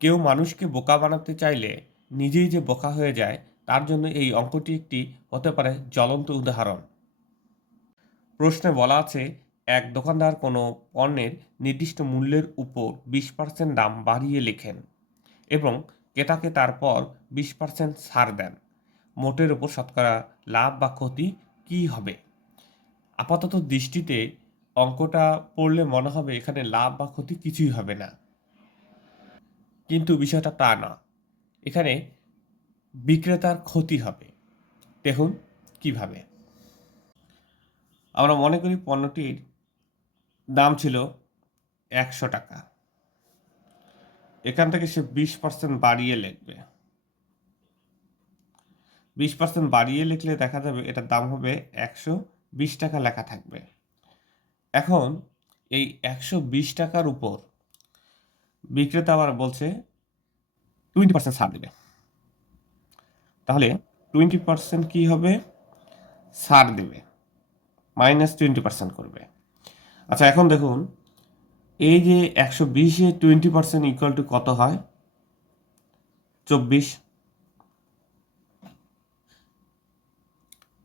কেউ মানুষকে বোকা বানাতে চাইলে নিজেই যে বোকা হয়ে যায়, তার জন্য এই অঙ্কটি একটি হতে পারে জ্বলন্ত উদাহরণ। প্রশ্নে বলা আছে, এক দোকানদার কোনো পণ্যের নির্দিষ্ট মূল্যের উপর 20% দাম বাড়িয়ে লেখেন এবং ক্রেতাকে তারপর 20% ছাড় দেন। মোটের উপর শতকরা লাভ বা ক্ষতি কী হবে? আপাতত দৃষ্টিতে অঙ্কটা পড়লে মনে হবে এখানে লাভ বা ক্ষতি কিছুই হবে না, কিন্তু বিষয়টা তা না। এখানে বিক্রেতার ক্ষতি হবে। দেখুন কিভাবে। আমরা মনে করি পণ্যটির দাম ছিল 100 টাকা। এখান থেকে সে 20% বাড়িয়ে লিখবে। 20% বাড়িয়ে লিখলে দেখা যাবে এটার দাম হবে 120 টাকা লেখা থাকবে। এখন এই 120 টাকার উপর বিক্রেতা আবার বলছে 20% ছাড় দেবে। তাহলে 20% কি হবে? ছাড় দেবে, -20% করবে। আচ্ছা, এখন দেখুন এই যে 120-এ 20% ইকুয়াল টু কত হয়? 24,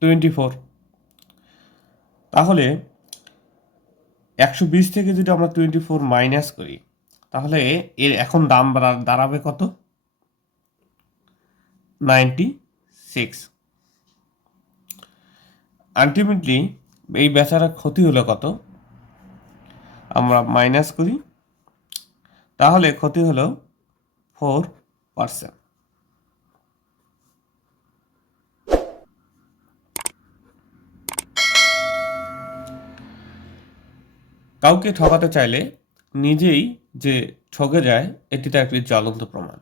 24। তাহলে 120 থেকে যদি আমরা 24 মাইনাস করি, তাহলে এর এখন দাম দাঁড়াবে কত? 96। আলটিমেটলি এই বেচারার ক্ষতি হলো কত? আমরা মাইনাস করি, তাহলে ক্ষতি হলো 4%। কাউকে ঠকাতে চাইলে নিজেই যে ঠকে যায়, এটি তার একটি জ্বলন্ত প্রমাণ।